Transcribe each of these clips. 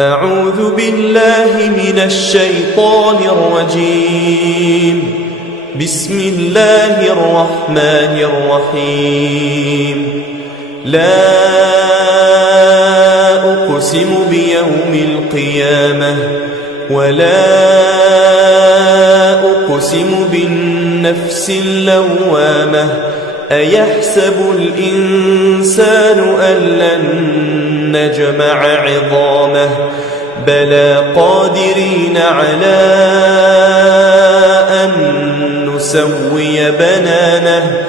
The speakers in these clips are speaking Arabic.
أعوذ بالله من الشيطان الرجيم. بسم الله الرحمن الرحيم. لا أقسم بيوم القيامة ولا أقسم بالنفس اللوامة. أيحسب الإنسان أن لن نجمع عظامه بلى قادرين على أن نسوي بنانه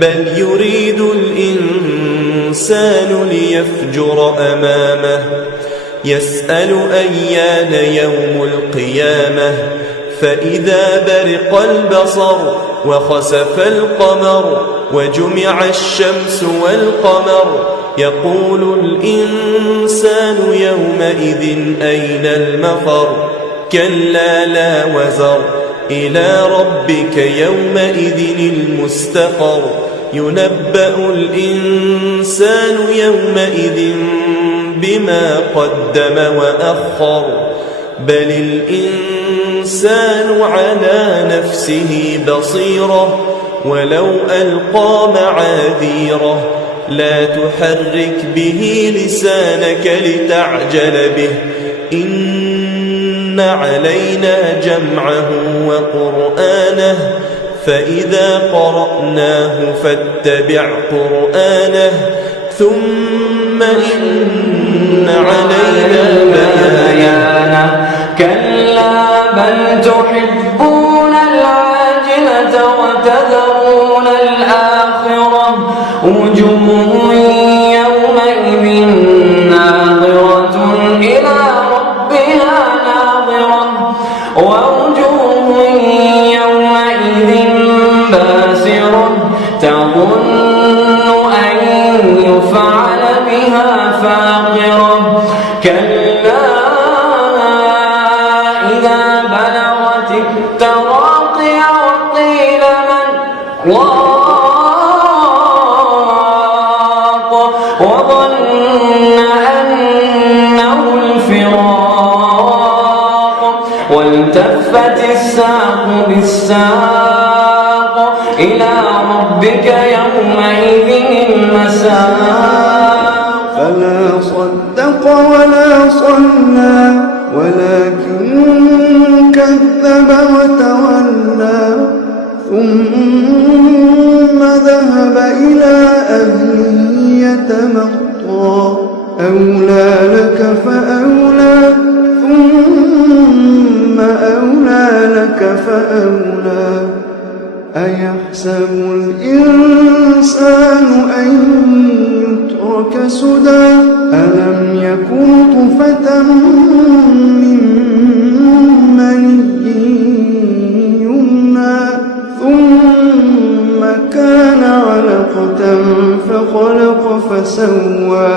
بل يريد الإنسان ليفجر أمامه يسأل أيان يوم القيامة فإذا برق البصر وخسف القمر وجمع الشمس والقمر يقول الإنسان يومئذ أين المفر كلا لا وزر إلى ربك يومئذ المستقر ينبأ الإنسان يومئذ بما قدم وأخر بل الإنسان على نفسه بصيرة ولو ألقى معاذيره لا تحرك به لسانك لتعجل به إن علينا جمعه وقرآنه فإذا قرأناه فاتبع قرآنه ثم إن علينا بيانه كلا بل تحبون العاجلة وتذرون الآخرة وجوه يومئذ ناظرة إلى ربها ناظرة ووجوه يومئذ باسرة تظن أن يفعل بها فاقرة كلا إذا بلغت التراقي وقيل من راق وظن أنه الفراق والتفت الساق بالساق إلى ربك يومئذ المساق فلا صدق ولا صلى ولكن كذب وتولى ثم ذهب إلى أهله يتمطى أولى لك فأولى ثم أولى لك فأولى أيحسب الإنسان أن يترك سدى ألم يكن طفة من مني يمنى ثم كان علقة فخلق فسوى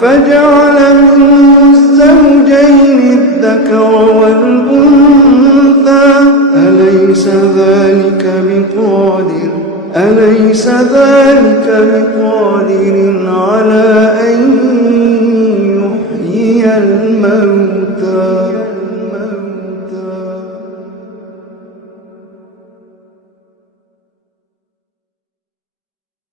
فجعل منه الزوجين الذكر والأنثى أليس ذلك بقادر على أن يحيي الموتى